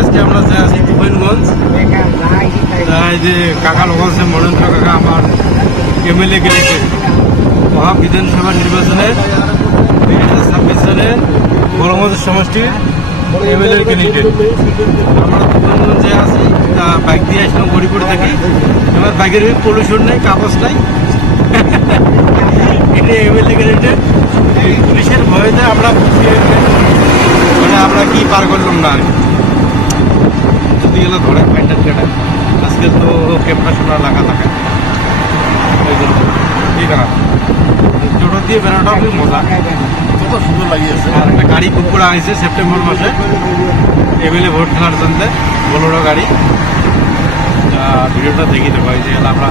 আজকে আমরা যে আছি তুফানগঞ্জ, যে কাকা লোক আছে মনেন্দ্র কাকা, আমার এমএলএ ক্যান্ডিডেট মহা বিধানসভা নির্বাচনে 2026 সালে বড়মজ সমষ্টির এমএলএ ক্যান্ডিডেট। আমরা তুফানগঞ্জে আছি, বাইক দিয়ে আসলাম গরিপুর থেকে। আমার বাইকের পলিউশন নেই, কাগজ নাই, এটা এমএলএ ক্যান্ডিডেট। পুলিশের ভয়তে আমরা মানে আমরা কি পার করলাম না আর কি। যদি গেলে ধরে ফাইন্ডার কেটে আজকে তো ক্যামেরা শোনা লাগা থাকে, ওই জন্য ঠিক আছে। টোটো দিয়ে বেরোটা খুব মজা, কত সুন্দর লাগিয়েছে। আর একটা গাড়ি বুক করা হয়েছে সেপ্টেম্বর মাসে এমএলএ ভোট খেলার জন্য, বোলেরো গাড়ি। ভিডিওটা দেখি দেবো, এই যে আমরা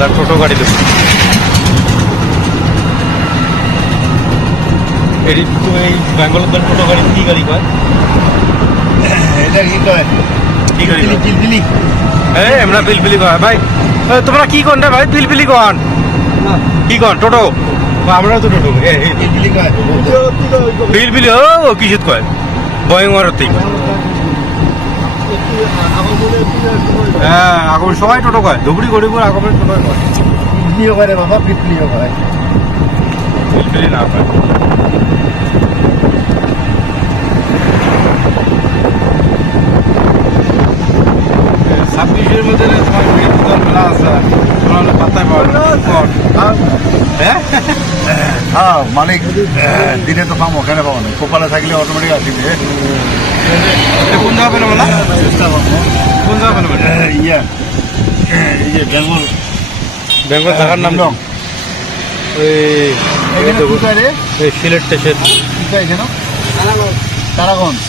রাস্তা টোটো গাড়ি দেবো। এই বেঙ্গলের টোটো গাড়ি কি গাড়ি কয়? এটা কি কয়? কি গাড়ি? পিলপিলি। আমরা পিলপিলি কয় ভাই। তোমরা কি কন রে ভাই? পিলপিলি কন কি কন? টোটো? আমরা তো টোটো পিলপিলি কয়। পিলপিলি ও কিসিত কয়? বয়ঙ্গর থেকে। হ্যাঁ, আগর সবাই টোটো কয়। ধুবড়ি গরিপুর আগমের টোটো কয়। পিলপিলিও কয় রে বাবা, পিলপিলিও কয়। পিলপিলি না কয়। 26-এর মধ্যে তোমার মেলা আছে, তোমার পাত্তায় পাওয়া হ্যাঁ মানে দিনে তো পাবো, কেন পাবো না? কপালে থাকলে অটোমেটিক আসিবে। কোন জায়গা পেলে বলা চেষ্টা করবো। কোন জায়গা পেলে ইয়া এই যে বেঙ্গল থাকার নাম রং ওই সিলেট স্টেশন কেন? তারাগঞ্জ।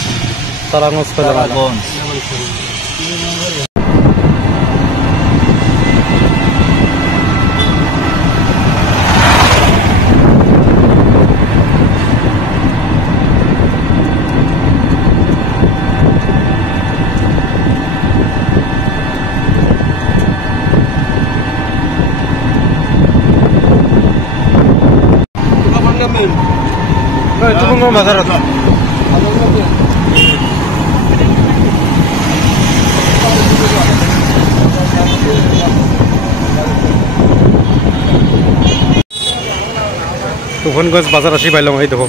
তুফানগঞ্জ বাজার আছে। তুফানগঞ্জ বাজার আসি পাইলাম, এই দেখো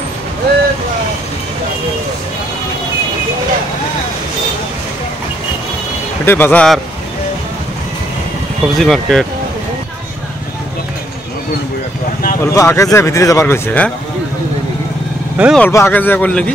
এটাই বাজার, সবজি মার্কেট। অল্প আগে যায় ভিতরে যাবার কইছে। হ্যাঁ, অল্প আগে যায় করলে কি